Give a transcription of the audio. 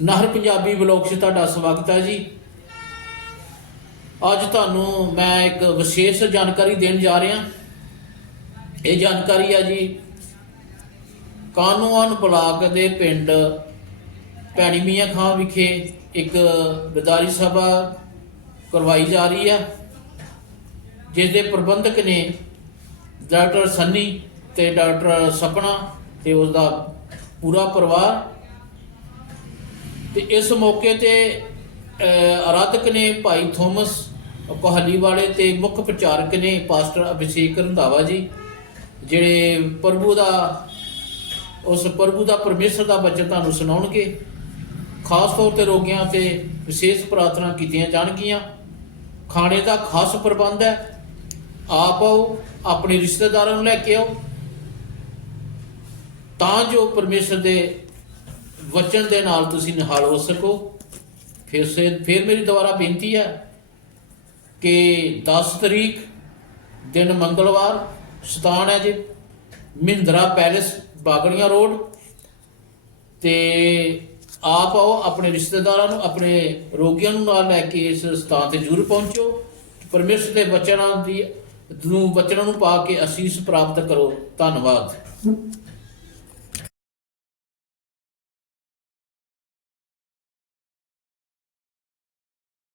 ਨਹਿਰ ਪੰਜਾਬੀ ਬਲੌਗ 'ਚ ਤੁਹਾਡਾ ਸਵਾਗਤ ਹੈ ਜੀ। ਅੱਜ ਤੁਹਾਨੂੰ ਮੈਂ ਇੱਕ ਵਿਸ਼ੇਸ਼ ਜਾਣਕਾਰੀ ਦੇਣ ਜਾ ਰਿਹਾ। ਇਹ ਜਾਣਕਾਰੀ ਹੈ ਜੀ, ਕਾਨੂੰਨ ਬਲਾਕ ਦੇ ਪਿੰਡ ਭੈਣੀ ਮੀਆਂ ਖਾਂ ਵਿਖੇ ਇੱਕ ਵਿਦਾਰੀ ਸਭਾ ਕਰਵਾਈ ਜਾ ਰਹੀ ਹੈ, ਜਿਸ ਦੇ ਪ੍ਰਬੰਧਕ ਨੇ ਡਾਕਟਰ ਸੰਨੀ ਤੇ ਡਾਕਟਰ ਸਪਨਾ ਤੇ ਉਸ ਦਾ ਪੂਰਾ ਪਰਿਵਾਰ ਤੇ ਇਸ ਮੌਕੇ ਤੇ ਆਰਾਧਕ ਨੇ ਭਾਈ ਥੋਮਸ ਕੋਹਲੀ ਵਾਲੇ ਤੇ ਮੁੱਖ ਪ੍ਰਚਾਰਕ ਨੇ ਪਾਸਟਰ ਅਭਿਸ਼ੇਕ ਰੰਧਾਵਾ ਜੀ, ਜਿਹੜੇ ਪ੍ਰਭੂ ਦਾ, ਉਸ ਪ੍ਰਭੂ ਦਾ ਪਰਮੇਸ਼ਰ ਦਾ ਬਚਨ ਤੁਹਾਨੂੰ ਸੁਣਾਉਣਗੇ। ਖਾਸ ਤੌਰ ਤੇ ਰੋਗੀਆਂ ਤੇ ਵਿਸ਼ੇਸ਼ ਪ੍ਰਾਰਥਨਾ ਕੀਤੀਆਂ ਜਾਣਗੀਆਂ। ਖਾਣੇ ਦਾ ਖਾਸ ਪ੍ਰਬੰਧ ਹੈ। ਆਪ ਆਓ, ਆਪਣੇ ਰਿਸ਼ਤੇਦਾਰਾਂ ਨੂੰ ਲੈ ਕੇ ਆਓ। ਤਾਂ ਜੋ ਪਰਮੇਸ਼ਰ ਦੇ ਵਚਨ ਦੇ ਨਾਲ ਤੁਸੀਂ ਨਿਹਾਲ ਹੋ ਸਕੋ। ਫਿਰ ਸੇ ਫਿਰ ਮੇਰੀ ਦੁਬਾਰਾ ਬੇਨਤੀ ਹੈ ਕਿ 10 ਤਰੀਕ ਦਿਨ ਮੰਗਲਵਾਰ ਸਥਾਨ ਹੈ ਜੀ, ਮਹਿੰਦਰਾ ਪੈਲੇਸ, ਬਾਗੜੀਆਂ ਰੋਡ। ਤੇ ਆਪ ਆਓ ਆਪਣੇ ਰਿਸ਼ਤੇਦਾਰਾਂ ਨੂੰ, ਆਪਣੇ ਰੋਗੀਆਂ ਨੂੰ ਨਾਲ ਲੈ ਕੇ ਇਸ ਸਥਾਨ ਤੇ ਜ਼ਰੂਰ ਪਹੁੰਚੋ। ਪਰਮੇਸ਼ਰ ਦੇ ਬਚਨਾਂ ਦੀ ਨੂੰ ਬਚਨਾਂ ਨੂੰ ਪਾ ਕੇ ਅਸੀਸ ਪ੍ਰਾਪਤ ਕਰੋ। ਧੰਨਵਾਦ।